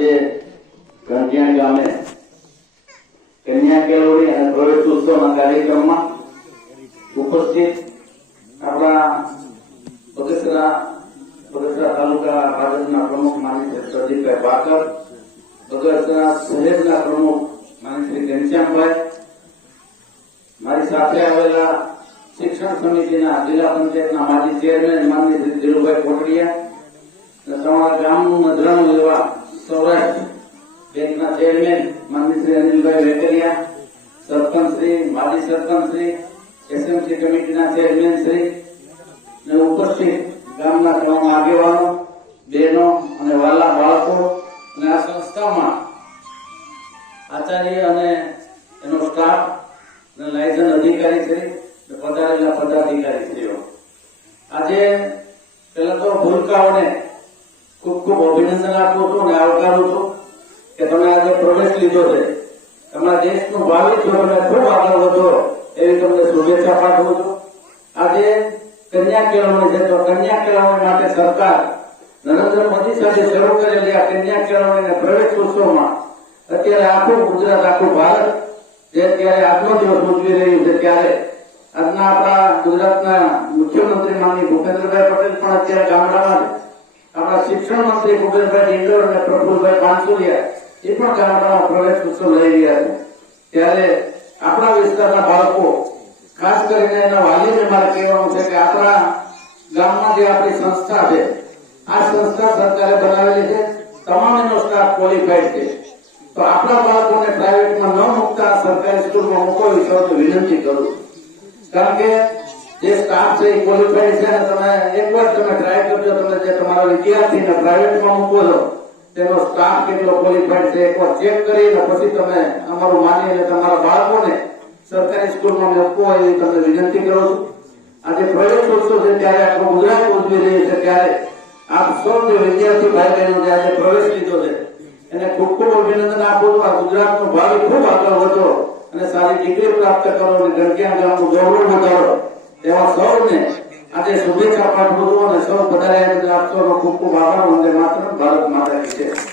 આજે ગંધિયા ગામે કન્યા કેળવણી અને પ્રવેશ ઉત્સવના કાર્યક્રમમાં ઉપસ્થિત આપણા બગસરા બગસરા તાલુકા ભાજપના પ્રમુખ માની પ્રદીપભાઈ બાકર બગસરા શહેરના પ્રમુખ માની ઘનશ્યામભાઈ, મારી સાથે આવેલા શિક્ષણ સમિતિના જિલ્લા પંચાયતના માજી ચેરમેન માનની શ્રી ધીરુભાઈ કોટડિયા અને તમારા ગામનું નજરાણું એવા સૌરાષ્ટ્ર બેંકના ચેરમેન માનની શ્રી અનિલભાઈ વેકરિયા, સરપંચ શ્રી, માજી sarpanch Shri, S M C કમિટીના ચેરમેન શ્રી ને ઉપસ્થિત ગામના તમામ આગેવાનો, બહેનો અને વાલા બાળકો અને આ સંસ્થામાં આચાર્ય અને એનો સ્ટાફ અને લાયસન્સ અધિકારી શ્રી પધારેલા પદાધિકારી શ્રીઓ. આજે પેલા તો ભૂલકાઓને ખૂબ ખૂબ અભિનંદન આપું છું અને આવકારું છું કે તમે આજે પ્રવેશ લીધો છે. તમારા દેશનું ભાવિ તમે ખૂબ આગળ વધો એવી તમને શુભેચ્છા પાઠવું છું. આજે કન્યા કેળવણી છે, તો કન્યા કેળવણી માટે સરકાર નરેન્દ્ર મોદી સાથે શરૂ કરેલી આ કન્યા કેળવણીના પ્રવેશ ઉત્સવમાં અત્યારે આખું ગુજરાત, આખું ભારત જે અત્યારે આજનો દિવસ ઉજવી રહ્યું છે, ત્યારે આજના આપણા ગુજરાતના મુખ્યમંત્રી માની ભૂપેન્દ્રભાઈ પટેલ પણ અત્યારે ગામડામાં આપણા શિક્ષણ મંત્રી ભૂપેન્દ્રભાઈ ડિંડોર અને પ્રફુલભાઈ પાનસુરિયા એ પણ ગામડામાં પ્રવેશ ઉત્સવ લઈ રહ્યા છે. ત્યારે આપણા વિસ્તારના બાળકો, ખાસ કરીને એના વાલીને મારે કહેવાનું છે કે આપણા ગામમાં જે આપણી સંસ્થા છે. આ સંસ્થા સરકારે બનાવેલી છે. તમામ એનો સ્ટાફ ક્વોલિફાઈડ છે. તો આપણા બાળકોને પ્રાઇવેટમાં ન મૂકતા સરકારી સ્કૂલમાં મૂકો એવી સૌથી વિનંતી કરું કારણ કે જે સ્ટાફ છે, એ ક્વોલિફાઈડ છે અને તમે એકવાર તમે ટ્રાય કરજો, તમે જે તમારા વિદ્યાર્થીને પ્રાઇવેટમાં મૂકો છો, તેનો સ્ટાફ કેટલો ક્વોલિફાઈડ છે, એકવાર ચેક કરીને પછી તમે અમારું માનીને તમારા બાળકોને સરકારી સ્કૂલમાં મૂકવો એવી તમને વિનંતી કરું છું. આજે પ્રવેશ ઉત્સવ છે ત્યારે આખું ગુજરાત ઉજવી રહ્યું છે, ત્યારે આપ સૌ જે વિદ્યાર્થી ભાઈ બહેનો જે આજે પ્રવેશ લીધો છે. એને ખૂબ ખૂબ અભિનંદન આપું છું. આ ગુજરાતનું ભાવિ ખૂબ આગળ વધો અને સારી ડિગ્રી પ્રાપ્ત કરો અને ગણક્યા ગામનું ગૌરવ વધારો. એવા સૌને આજે શુભેચ્છા પાઠવું છું અને સૌ બધા આપશો ખૂબ ખૂબ આભાર. વંદે માત્ર ભારત માતા કી જય.